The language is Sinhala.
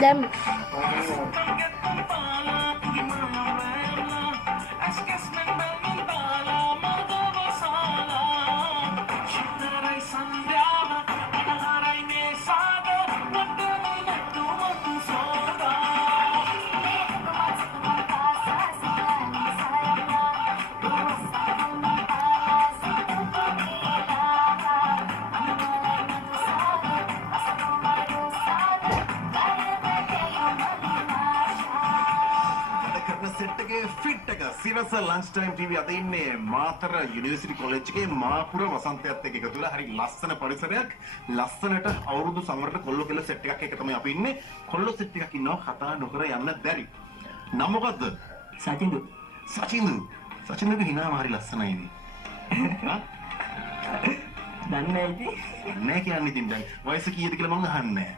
දැන් සෙට් එකේ ෆිට් එක සිරස ලන්ච් ටයිම් ටීවී අද ඉන්නේ මාතර යුනිවර්සිටි කොලෙජ් එකේ මාපුර වසන්තයත් එක්ක එකතු වෙලා හරි ලස්සන පරිසරයක් ලස්සනට අවුරුදු සමරට කොල්ල කෙල්ල සෙට් එකක් එක තමයි අපි ඉන්නේ කොල්ල සෙට් එකක් ඉන්නවා කතා නොකර යන්න බැරි නම මොකද්ද සචින්දු සචින්දුගේ හිනාම හරි ලස්සනයි නේ දන්නේ ඉතින් නෑ කියන්නේ ඉතින් දැන් වයස කීයද කියලා මම අහන්නේ